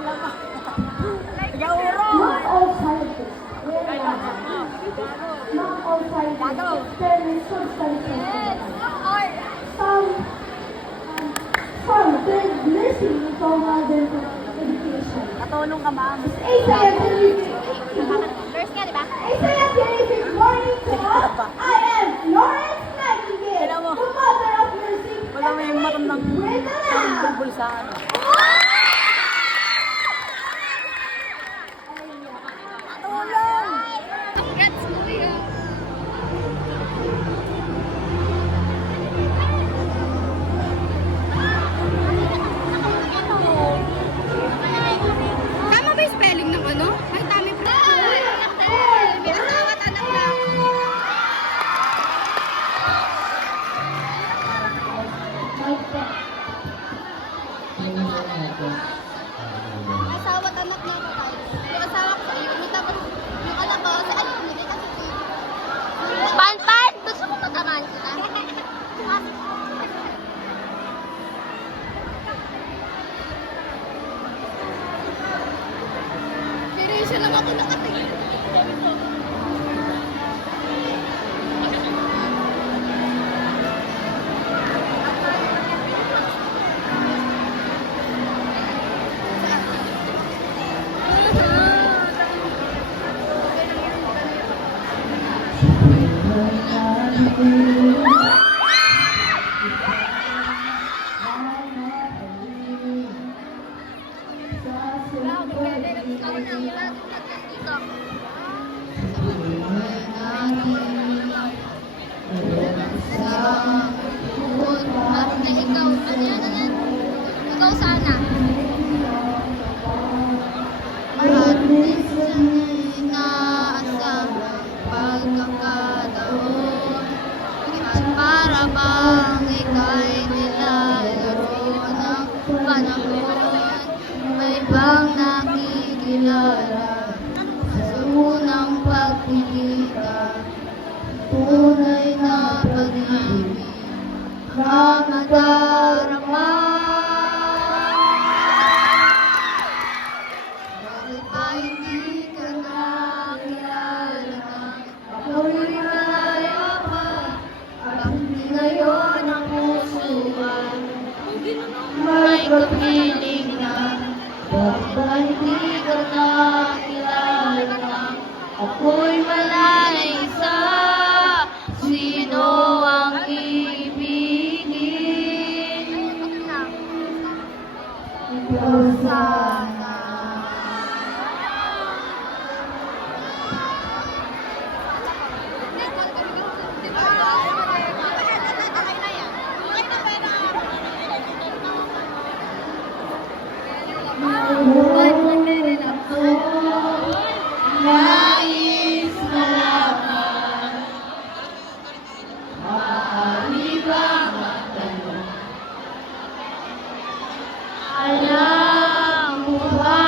Not all scientists realize not all scientists experiment substances. Some been listening to modern education. Katulong ka, ma'am. Isaiah Nurse ka, di ba? good morning to all. I am Lawrence Nightingale, Alam mo. the mother of nursing. Wala mo yung matandang bubul sa ano. Katulong! Congrats, kuya. Tama ba yung spelling ng ano? Ay, tami pa. May asawa at anak na. May asawa at anak na ba tayo? Yung asawa ko sa iyo, tapos yung anak ko, sa alam mo, hindi kasi Pan! Gusto mo magamaan kita? Seryoso lang ako nakatingin. Ikaw sana. Lahat din sa inaasang pagkakataon at para bang ika'y nilalaro ng panahon. May bang nakikilala sa unang pagkikita? Tunay na pag-ibig na madarama. Bakit ba hindi ka nakilala? Ako'y malaya pa. Bakit ngayon ang puso may kapiling na? Bakit ba hindi ka nakilala? Ako'y malaya isa. Sino ang ibigin? Ikaw sana. Buwan na rin ako, nais malaman. Maaari ba magtanong? Alam mo ba,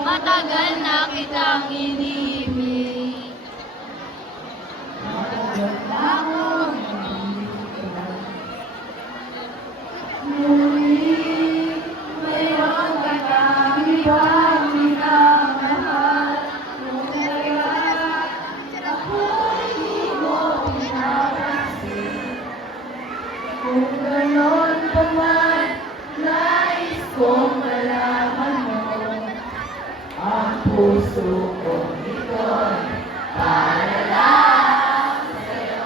matagal na kitang inibig. Matagal na akong inibig. Ngunit mayroon ka na ibang minamahal. Kung kaya ako hindi mo pinapansin. Kung ganon pa man, nais kong malaman mo. Ang puso kong ito'y para lang sa'yo.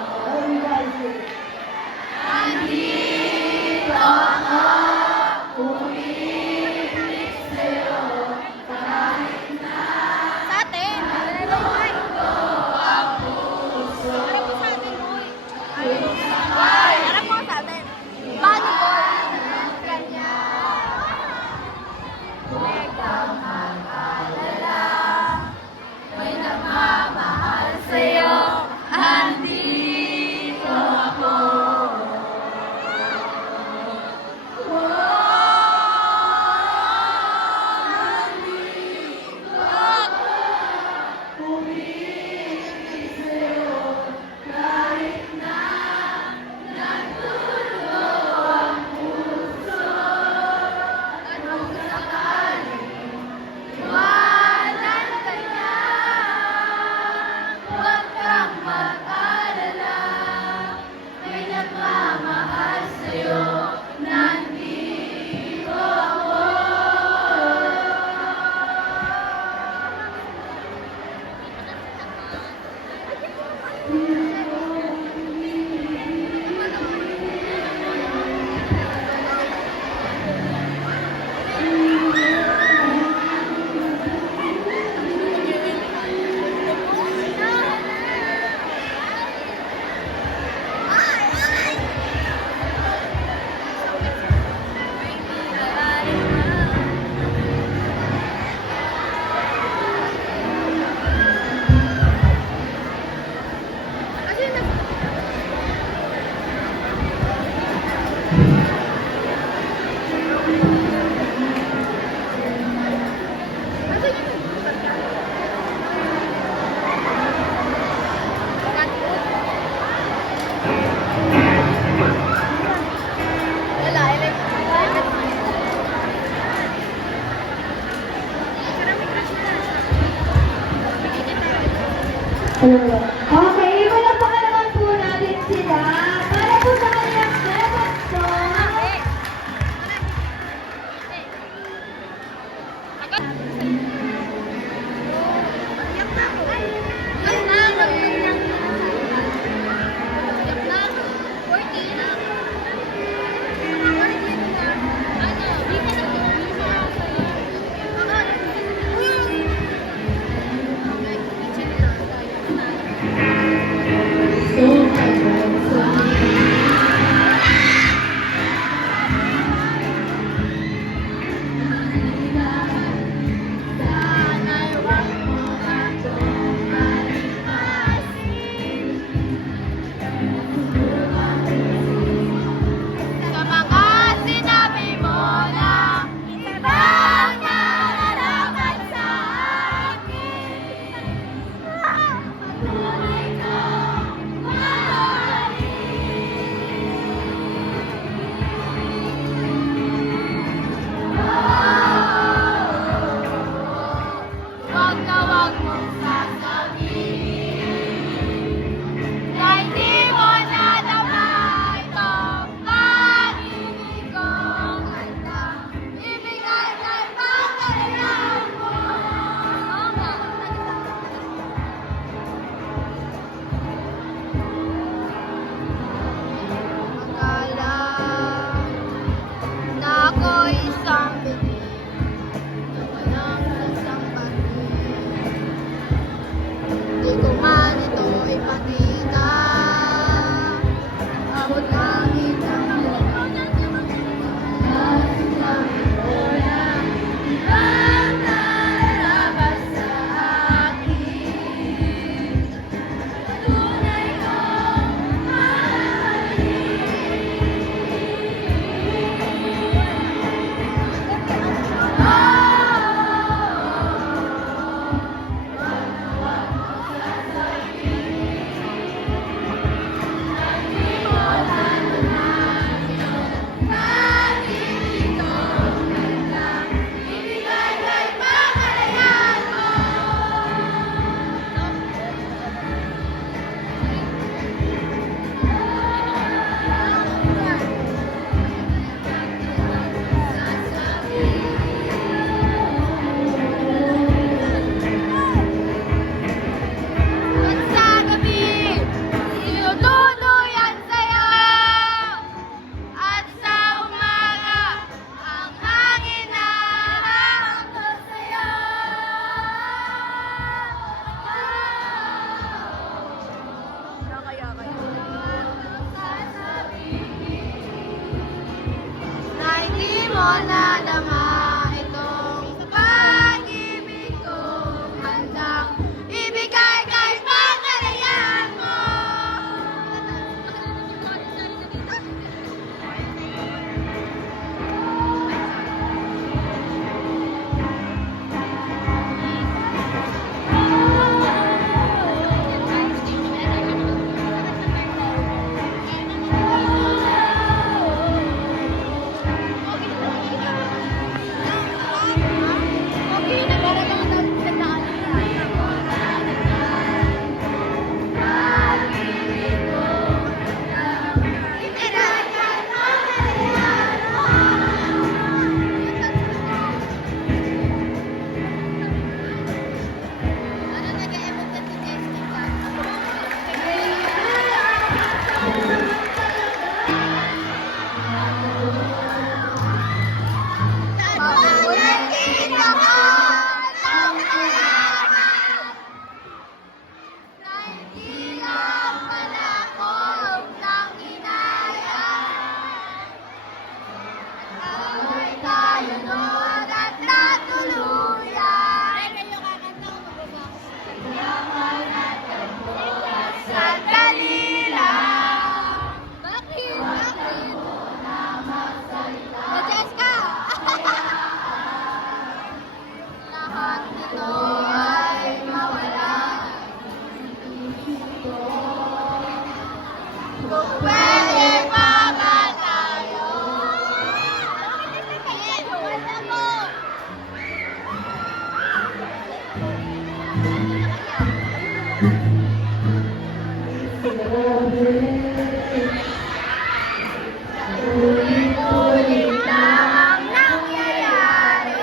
Nandito ako, umiibig sa'yo, kahit na Sa atin. ang puso Harap mo sa atin, boy. ay Harap mo sa atin. Paano, boy? Kanya. Sa mga sinabi mo na ibang nararapat sa akin, patuloy kong huwag na huwag mong sasabihin na hindi mo nadama itong pag-ibig kong handang ibigay kay pagkailangan mo. Akala na ako'y isang bigay na walang sasampatin. Di ko man ito ipakita. Abot langit ang ibang nararapat sa akin. Tunay kong At sa gabi, sinutuluyan sa'yo. At sa umaga, ang hangin na hahampas sa'yo. Na hindi mo nadama itong pag-ibig kong handang ibigay kay pagkalayan mo. Mabulitin ako ng kalaman na hindi lang panakot ng inayaan. Away tayo noon at natuluyan. Sandali lang. Bakit? Francesca! Lahat nito ay mawala. Kung pwede pa ba tayo? Wala mo! Ulit-ulit lang ang nangyayari.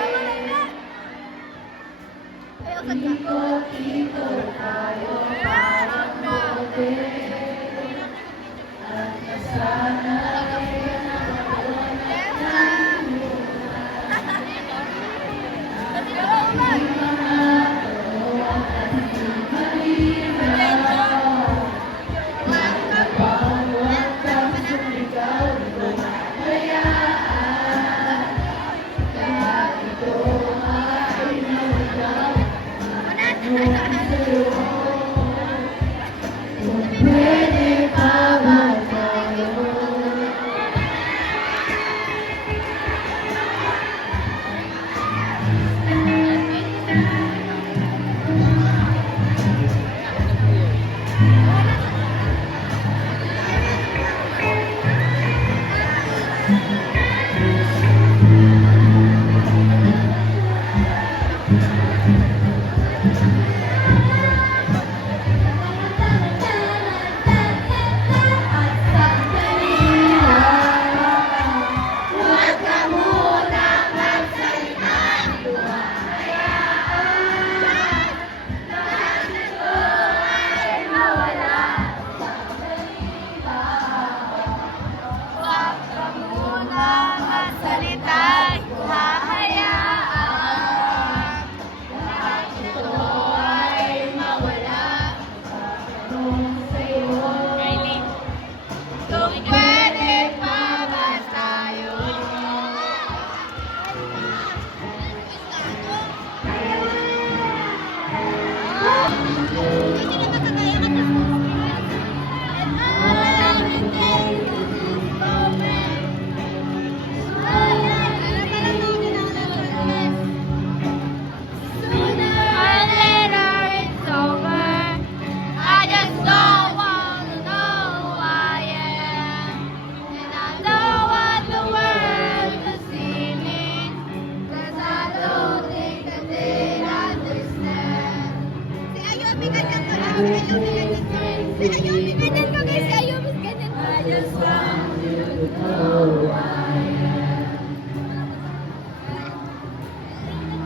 Ayumi, ganyan ka guys. Ayumi, ganyan ka.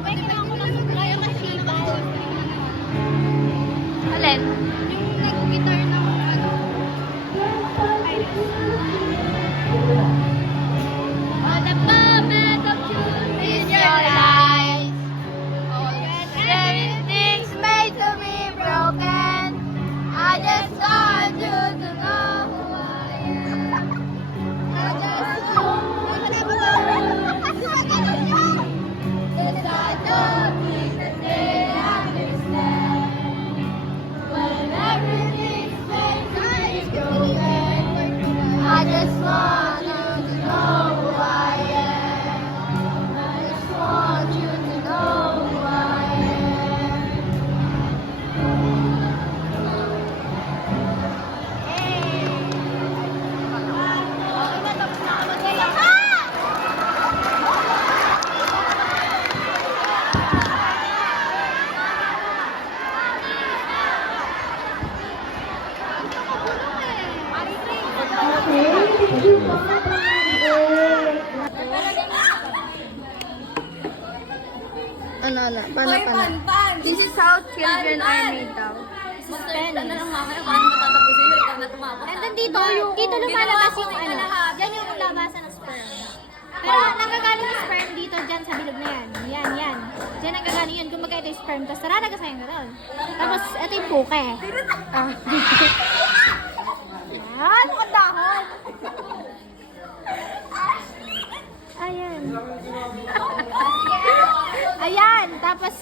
May kailangan ko lang kaya kasi Alin? yung nag-guitar ng ano. Oh, the moment of truth is your eyes. Everything's made to be broken. I just want you to know who I am. I just want you to know. It's I don't think that they understand. When everything's made to be broken, I just want you to know who I am. I just want you to know who I am. Ano? Paano? This is how children are made daw. And then dito lumalabas yung ano, yan yung labasan ng sperm. Pero nanggagaling yung sperm dito, dyan sa bilog na yan. Yan. Dyan nanggagaling yun. Kung ito yung sperm, tapos naranagasayang gano'n. Tapos, ito yung puke. Yan, ang dahon. Ayan. Ayan, tapos,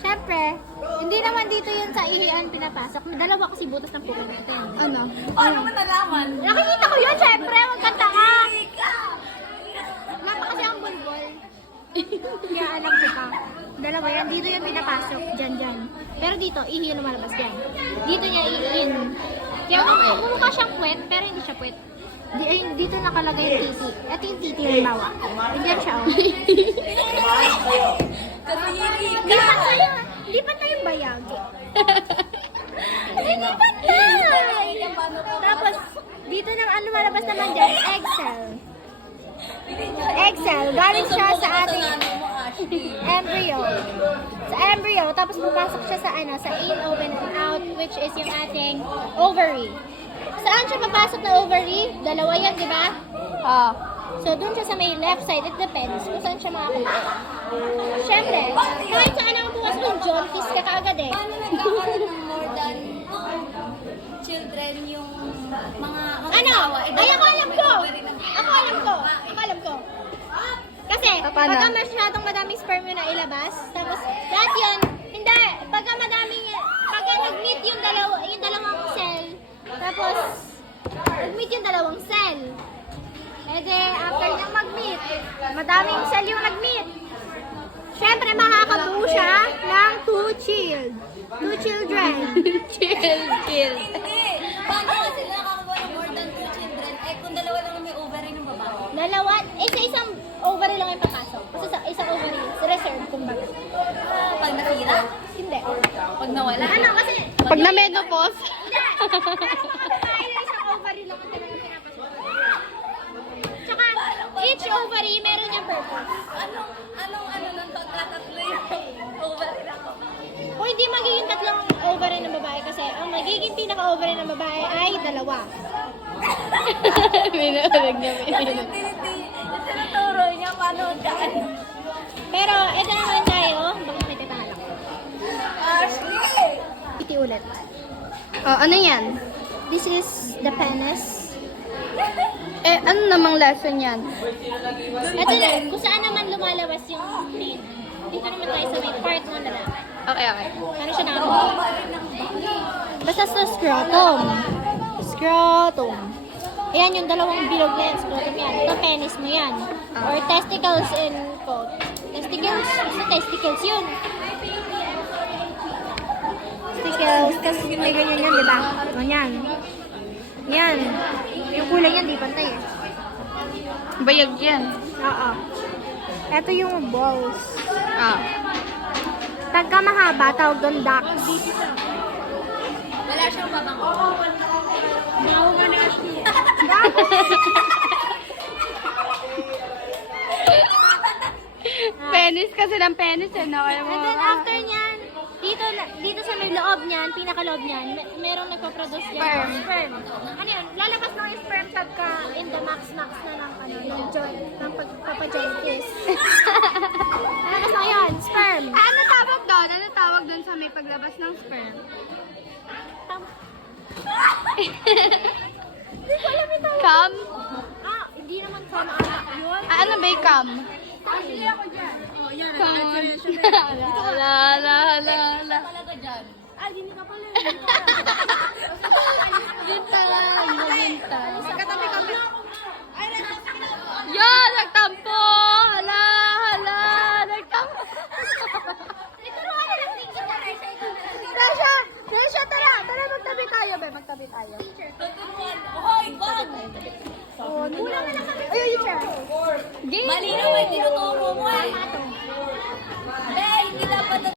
syempre, hindi naman dito yun sa ihian pinapasok. May dalawa kasi butas ng puke natin. Ano? Paano mo nalaman? Nakikita ko yun, syempre, huwag kang tanga. Mama kasi ang bulbol. Kaya alam ko pa. Dalawa yan, dito yan pinapasok, dyan. Pero dito, ihi yung lumalabas dyan. Dito niya ihiin. Kaya mukha siyang puwet, pero hindi siya puwet. Dito nakalagay yung titi. Ito yung titi yung bawa. Diyan siya, oh. Di pa tayo bayag. Hindi pa tayo. Tapos, dito nang ano malabas naman dyan, Excel. Galing siya sa ating embryo. Sa embryo, tapos pupasok siya sa sa in, open, and out, which is yung ating ovary. Saan siya papasok na ovary? Dalawa yan, di ba? So, dun siya sa may left side. It depends kung saan siya makakuha. Siyempre, kahit saan ang bukas ng John, kiss ka kaagad eh. Paano nagkakaroon ng more than children yung mga Ano? Ay, ako alam ko! Kasi, pagka masyadong madaming sperm yun na ilabas, tapos lahat yun, hindi, pagka nag-meet yung dalawang cell, tapos, nag-meet yung dalawang cell, edi, after niyang mag-meet, madaming cell yung nag-meet, syempre, makakabuo siya ng two children. Hindi! Paano nga sila nakakagawa ng more than 2 children? Eh, kung dalawa lang may ovary ng babae. Dalawa, isang ovary lang yung papasok. Kasi isang ovary, reserve, kumbaga. Pag nakira? Hindi. Pag nawala? Ano, kasi... Pag na-menopause. Hindi! Dahil isang ovary lang ang talagang pinapasok. Tsaka, each ovary, meron niyang purpose. Anong nang pagkatatlo yung ovary ng babae? Kung hindi magiging tatlong ovary ng babae kasi ang magiging pinaka-ovary ng babae ay dalawa. Minahulog niya. Tinuturo niya paano dyan. Pero, ito naman tayo. Bakit may tatahalak? Ashley! Piti ulit. Ano yan? This is the penis. Ano namang lesson yan? Ito na, kung saan naman lumalabas yung pin. Dito naman tayo sa may part mo na lang. Okay. Ano siya nakakuha? Basta sa scrotum. Ayan yung dalawang bilog na yan, scrotum yan. Ito penis mo yan. Or testicles in quote. Testicles? Basta testicles yun. Testicles. Kasi may ganyan yan, di ba? Ganyan. Yan. Yung kulay yan, di pantay eh. Bayag yan. Oo. Ito yung balls. Pagka mahaba, tawag doon ducks. Wala siyang babango. Penis kasi ng penis eh, no? Kaya mo. And then after niyan, dito sa may loob niyan, pinakaloob niyan, merong nagpo-produce yan. Sperm. Ano yun? Lalabas na yung sperm pagka in the max na ng ng joint, ng pagpapajointis. Lalabas na yan, sperm. Ano tawag doon? Ano tawag doon sa may paglabas ng sperm? Hindi ko alam yung tawag. Cam? Hindi naman ko na yun. Ano ba yung cam? Bili ako dyan. Oh, yan. Come on. La. Talaga dyan. Ay, hindi ka pala. Ginta.